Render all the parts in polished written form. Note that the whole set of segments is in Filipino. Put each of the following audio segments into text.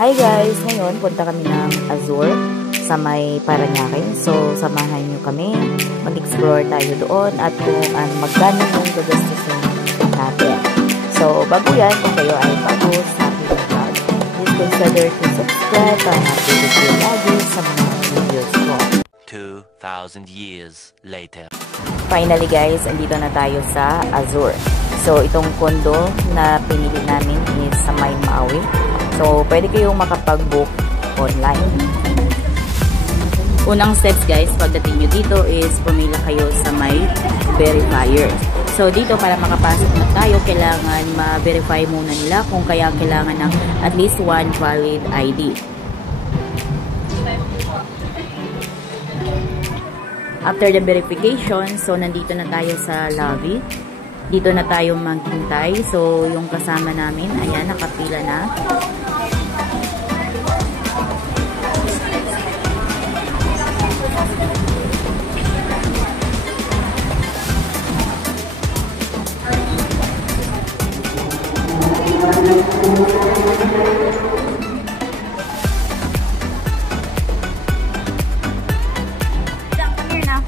Hi guys! Ngayon, punta kami ng Azure sa may Parañaque. So, samahan nyo kami. Mag-explore tayo doon at kung magkano yung gagastusin natin. So, bago yan, kung kayo ay bago sa aking vlog, please consider to subscribe para updated kayo lagi sa mga videos ko. 2,000 years later. Finally guys, andito na tayo sa Azure. So, itong condo na pinili namin is sa may Maui. So, pwede kayong makapag-book online. Unang steps guys, pagdating nyo dito is pumila kayo sa may verifier. So, dito para makapasok na tayo, kailangan ma-verify muna nila kung kaya kailangan ng at least one valid ID. After the verification, so nandito na tayo sa lobby. Dito na tayo maghintay. So, yung kasama namin, ayan, nakapila na.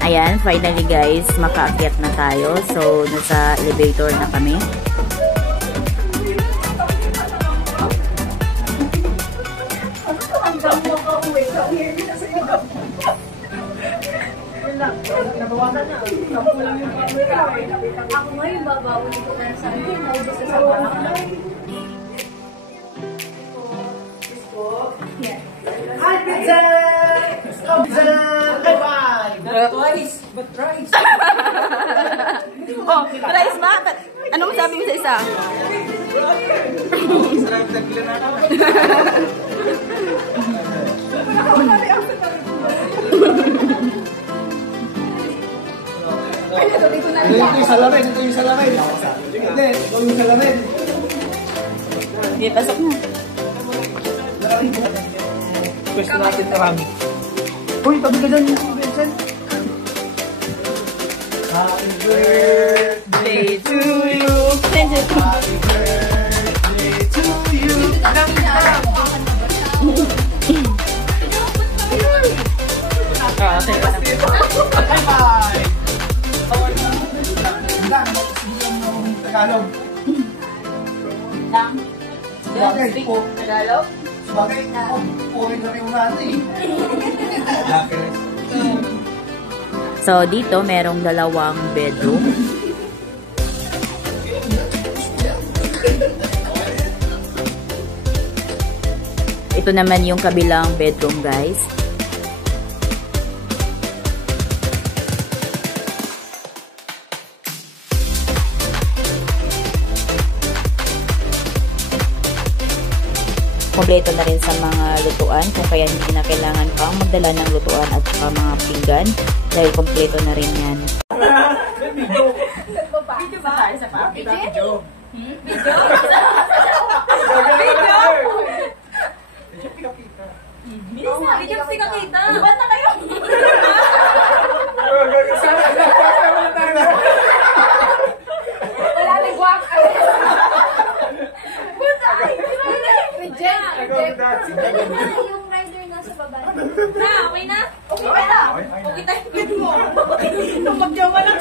Ayan, finally guys, makaakyat na tayo. So, nasa elevator na kami. Ako ngayon, babawin ko na sa akin. Naubos na sa bahay. Hi, pizza! Pizza! Twice! But thrice! Oh, rice ba? Ano masabi mo sa isa? Ito yung salamin! Ito yung salamin! Hindi, ito yung salamin! Hindi, pasok na. Pwesto natin marami. Uy, tabi ka dyan yung Vincent! Happy birthday to you! Happy birthday to you! Bye-bye! Tagalog. Tagalog? Bagay, purin na rin natin. So, dito merong dalawang bedroom. Ito naman yung kabilang bedroom guys. Kompleto na rin sa mga lutuan kung kaya hindi na kailangan pang magdala ng lutuan at saka mga pinggan dahil kompleto na rin yan. Video ba tayo sa pa? Video? Video? Video kita. Ba't na kayo? Wala nang guwak. Yung rider nasa baba. Na, okay na? Okay na? Okay tayo mo. Nung magjawa lang.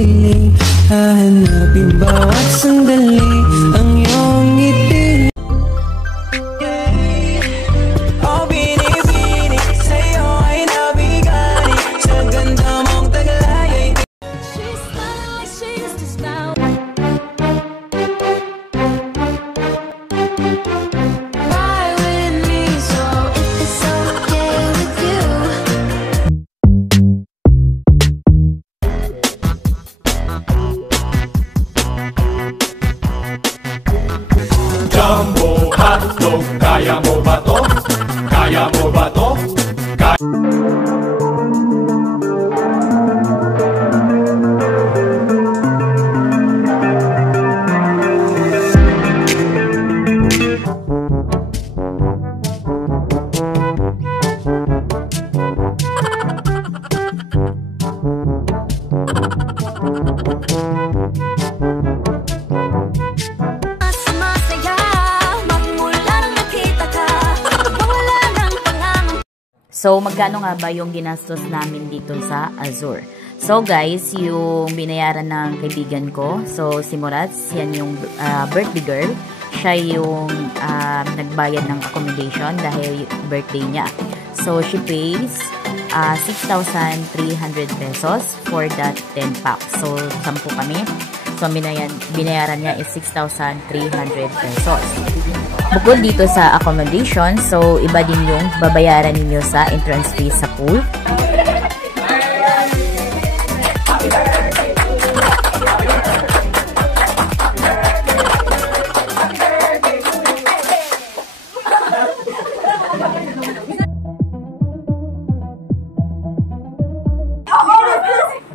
piling, hahanapin bawat sandali ang iyong ngiti. Oh, binibini sa'yo ay nabigani sa ganda mong taglay. She's not like she used to smile. Ride with me, so if it's okay with you. Jumbo hotdog, kaya mo ba to? Kaya mo ba to? Masaya, magmula nang nakita ka, wala nang pangangampanya. So, magkano nga ba yung ginastos namin dito sa Azure? So, guys, yung binayaran ng kaibigan ko, so si Morats, yan yung birthday girl. Siya yung nagbayad ng accommodation dahil birthday niya. So, she pays 6,300 pesos for that 10 packs. So, 10 kami. So, binayaran niya is 6,300 pesos. Bukod dito sa accommodation, so iba din yung babayaran ninyo sa entrance fee sa pool.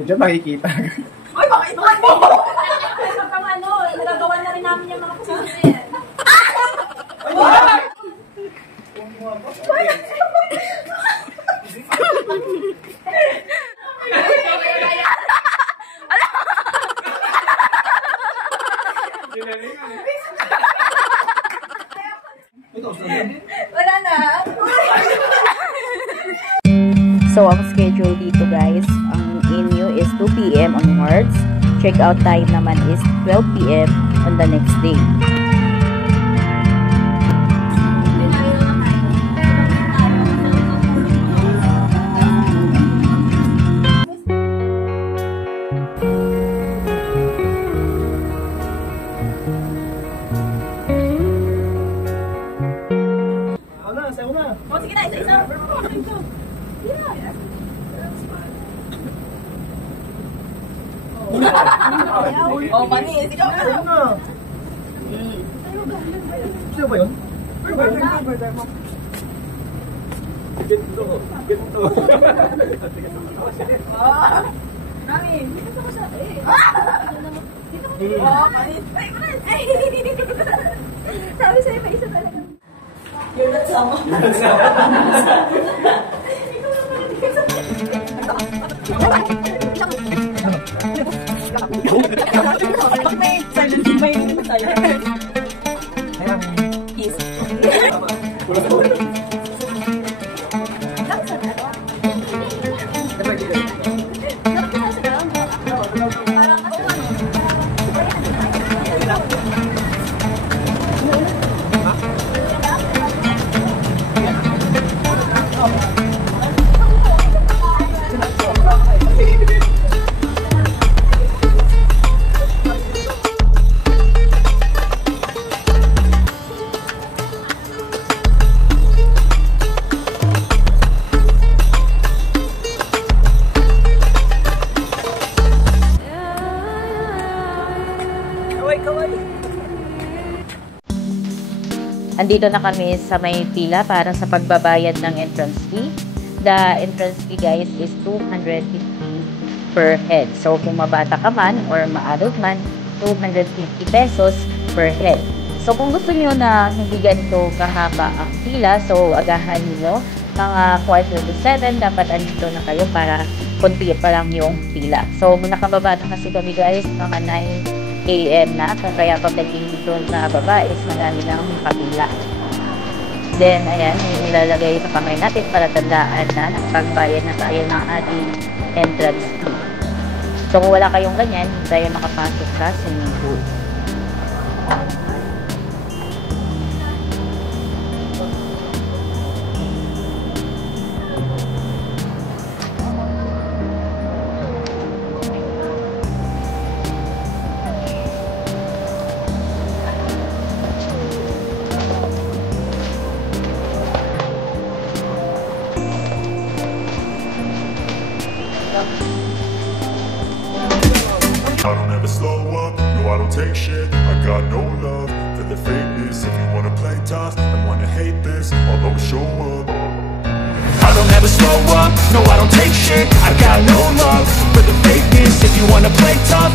Diyan makikita. Ay, baka ito ano? Pang ano, nagagawa na rin namin yung mga kusin. Wala na. So, ang schedule dito guys, ang in-new is 2 p.m. onwards. Check-out time naman is 12 p.m. on the next day. Sayo na. O, sige na, isa-isa. Oh, panis. Ikaw na. Sayo na. Sino ba yun? Nami, dito ko siya. Oh, panis. Ay, panis. Ay. Sabi sa'yo, may isa talaga. You're not sama. Andito na kami sa may pila para sa pagbabayad ng entrance fee. The entrance fee guys is 250 per head. So kung mabata ka man or ma-adult man, 250 pesos per head. So kung gusto niyo na hindi ganito kahaba ang pila, so agahan niyo mga 6:45 dapat andito na kayo para konti pa lang yung pila. So nakababata kasi kami guys mga 9 AM na, kaya pagdating dito na baba is marami ng kapila. Then, ayan, ilalagay sa kamay natin para tandaan na pagbayad na tayo ng ating entrance fee. So kung wala kayong ganyan, hindi tayo makapasok sa swimming pool. I don't ever slow up, no I don't take shit. I got no love for the fakeness. If you wanna play tough and wanna hate this, I'll always show up. I don't ever slow up, no I don't take shit. I got no love for the fakeness. If you wanna play tough.